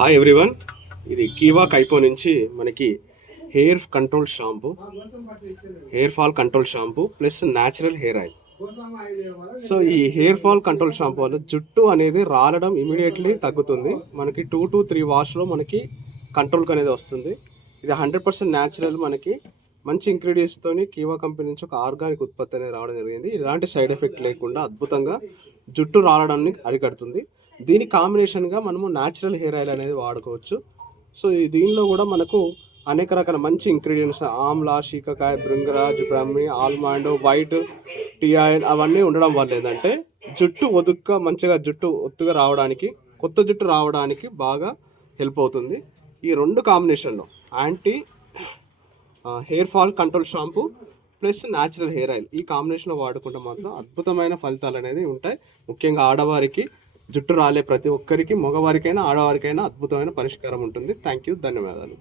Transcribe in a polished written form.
Hi everyone, ఇది కీవా కైపో నుంచి మనకి hair control shampoo, hair fall control shampoo plus natural hair oil. So ఈ hair fall control shampoo వల్ల జుట్టు అనేది రాలడం ఇమీడియట్లీ తగ్గుతుంది. మనకి 2 to 3 వాష్లో మనకి కంట్రోల్కి అనేది వస్తుంది. ఇది 100% న్యాచురల్, మనకి మంచి ఇంగ్రీడియంట్స్తో కీవా కంపెనీ నుంచి ఒక ఆర్గానిక్ ఉత్పత్తి అనేది రావడం జరిగింది. ఇలాంటి సైడ్ ఎఫెక్ట్ లేకుండా అద్భుతంగా జుట్టు రాలడాన్ని అరికడుతుంది. దీని కాంబినేషన్గా మనము న్యాచురల్ హెయిర్ ఆయిల్ అనేది వాడుకోవచ్చు. సో దీనిలో కూడా మనకు అనేక రకాల మంచి ingredients, amla, shikakai, bhringraj, brahmi, almond, white tea oil అవన్నీ ఉండడం వల్ల ఏంటంటే జుట్టు మంచిగా జుట్టు ఒత్తుగా రావడానికి, కొత్త జుట్టు రావడానికి బాగా హెల్ప్ అవుతుంది. ఈ రెండు కాంబినేషన్లో anti hair fall control shampoo plus natural hair oil ఈ కాంబినేషన్లో వాడుకుంటే మాత్రం అద్భుతమైన ఫలితాలు అనేది ఉంటాయి. ముఖ్యంగా ఆడవారికి జుట్టు రాలే ప్రతి ఒక్కరికి, మగవారికైనా ఆడవారికైనా అద్భుతమైన పరిష్కారం ఉంటుంది. థ్యాంక్ యూ, ధన్యవాదాలు.